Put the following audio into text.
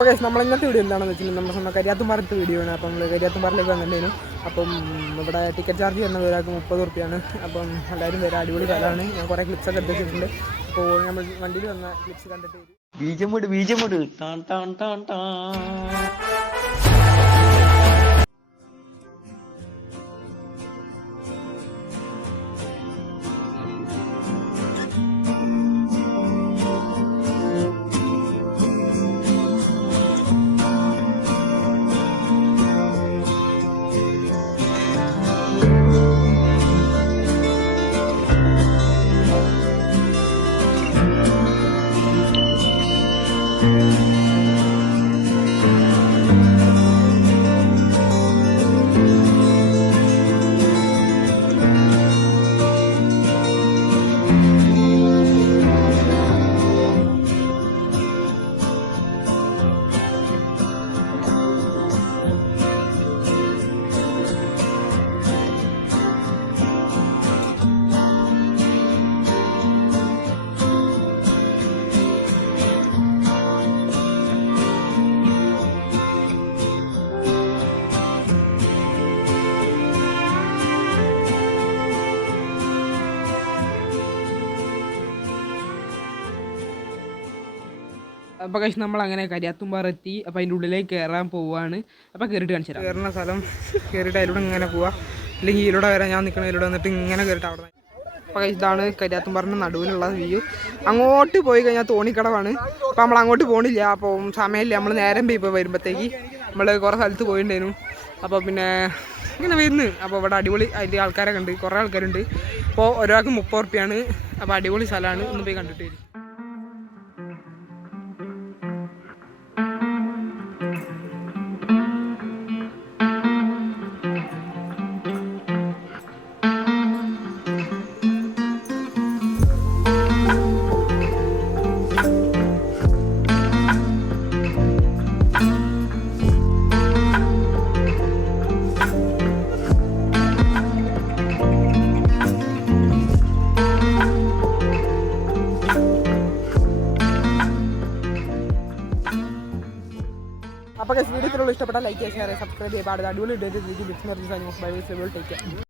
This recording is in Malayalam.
നമ്മൾ ഇന്നത്തെ വീഡിയോ എന്താണെന്ന് വെച്ചാൽ നമ്മൾ സ്വന്തം കരിയാത്തുംപാറത്തെ വീഡിയോ ആണ്. അപ്പം നമ്മൾ കരിയാത്തുംപാറയിലേക്ക് വന്നിട്ടുണ്ടായിരുന്നു. അപ്പം ഇവിടെ ടിക്കറ്റ് ചാർജ് വരുന്നത് ഒരാൾക്ക് 30 റുപ്യാണ്. അപ്പം എല്ലാവരും വരാം, അടിപൊളി സ്ഥലമാണ്. ഞാൻ കുറേ ക്ലിപ്സൊക്കെ എടുത്ത് വെച്ചിട്ടുണ്ട്. അപ്പോൾ നമ്മൾ വണ്ടിയിൽ വന്ന ക്ലിപ്സ് കണ്ടിട്ട് ബീജമുട് അപ്പോൾ കഴിച്ച് നമ്മൾ അങ്ങനെ കരിയാത്തുംപാറ എത്തി. അപ്പോൾ അതിൻ്റെ ഉള്ളിലേക്ക് കയറാൻ പോവുകയാണ്. അപ്പോൾ കയറിയിട്ട് കാണിച്ചു തരാം. കയറുന്ന സ്ഥലം കയറിയിട്ട് അതിലൂടെ ഇങ്ങനെ പോവാം, അല്ലെങ്കിൽ ഇതിലൂടെ വരാൻ ഞാൻ നിൽക്കണ ഇതിലൂടെ വന്നിട്ട് ഇങ്ങനെ കയറിയിട്ട് അവിടെ. അപ്പോൾ ഇതാണ് കരിയാത്തുംപാറൻ്റെ നടുവിലുള്ള വ്യൂ. അങ്ങോട്ട് പോയി കഴിഞ്ഞാൽ തോണിക്കടവാണ്. അപ്പോൾ നമ്മൾ അങ്ങോട്ട് പോകണില്ല, അപ്പോൾ സമയമില്ല. നമ്മൾ നേരം പോയി ഇപ്പോൾ വരുമ്പോഴത്തേക്ക് നമ്മൾ കുറേ സ്ഥലത്ത് പോയിട്ടുണ്ടായിരുന്നു. അപ്പോൾ പിന്നെ ഇങ്ങനെ വരുന്നു. അപ്പോൾ ഇവിടെ അടിപൊളി അതിൻ്റെ ആൾക്കാരൊക്കെ ഉണ്ട്, കുറേ ആൾക്കാരുണ്ട്. അപ്പോൾ ഒരാൾക്ക് 30 റുപ്യാണ്. അപ്പോൾ അടിപൊളി സ്ഥലമാണ്, ഒന്ന് പോയി കണ്ടിട്ട് വരും. അപ്പോൾ വീഡിയോ ഇഷ്ടപ്പെട്ടാൽ ലൈക്ക് ചെയ്യുക, ഷെയർ ചെയ്യുക, സബ്സ്ക്രൈബ് ചെയ്യുക. അടിപൊളി ഡേറ്റ് ബൈ ടേക്ക്